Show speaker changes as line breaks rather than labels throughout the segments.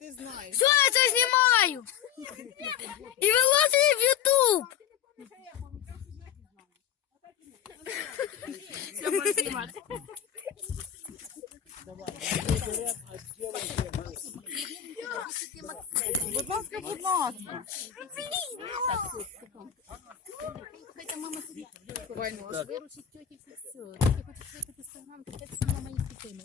не знаю.
Все, я це знімаю. І виложую в Ютуб.
Все можна знімати.
Будь ласка, будь ласка.
Хотя мама собі виручить тьоті все. Тільки хочуть випити інстаграм, то це мама їх підтримує.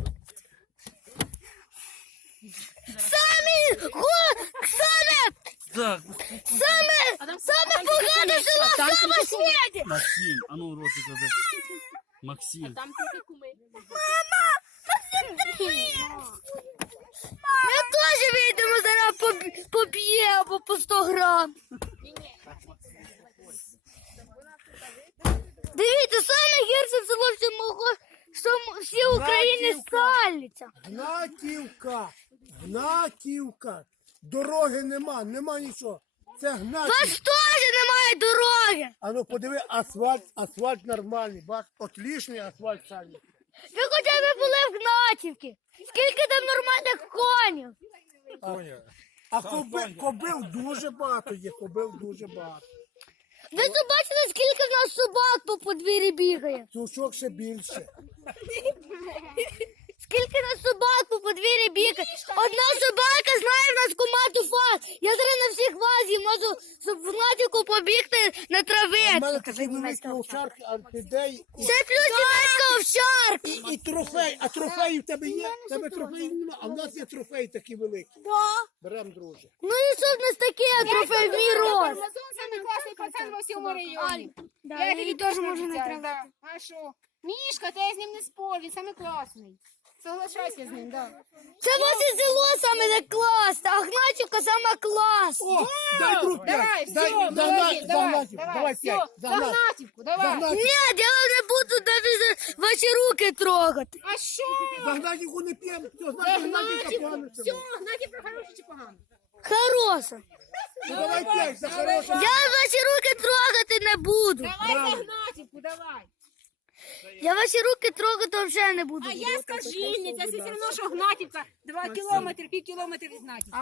Саме погане село в цьому світі.
Максим, а ну ротик роби. Максим.
Там тільки куми.
Ми теж вийдемо зараз поп'є або по 100 грам. Дивіться, саме гірше село в цьому, що всі України саляться.
Гнатівка. Дороги нема нічого. Це
У вас
Гнатівка.
теж немає дороги.
А ну подиви, асфальт нормальний, бач, отлічний асфальт самі.
Ви хоча б були в Гнатівці. Скільки там нормальних конів?
А кобил дуже багато є, кобил дуже багато.
Ви побачили, скільки в нас собак по подвір'ї бігає?
Сучок ще більше.
Скільки в нас собак по подвір'ї бігає? Одна собака знає в нас команду фас. Я зараз на всіх вас їм можу в Гнатівку побігти на
У
травичку.
мене такі великі овчарки, орхідеї
Це плюс німецька овчарка.
і трофей. А трофеї в тебе є? В тебе трофеїв немає, а в нас є трофеї такі великі. Берем, друже.
Ну і що в нас таке трофей в мій рост?
Амазон самий класний пацан во всьому районі.
Да, я її теж можу не
обіцяю, да. А що? Мішка, та я з ним не спорю, він самий класний. Соглашайся з ним, да.
Це ваше село саме не класне, а Гнатівка саме класна.
О, дай друг
Давай,
п'ять.
все, молодець, давай, давай, все, Загнатівку, давай.
Ні, я не буду навіть ваші руки трогати.
А що?
Загнатівку не п'ємо, все, значить Гнатівка погано
Все,
село.
Гнатівка хороша чи погано?
Хороша.
Ну давай п'ять, за хороше.
Я ваші руки трогати не буду.
Давай за Гнатівку, давай.
Я ваші руки трогати взагалі не буду.
А я скажільниця, це все одно, що Гнатівка, 2 кілометри, пів кілометра від Гнатівки.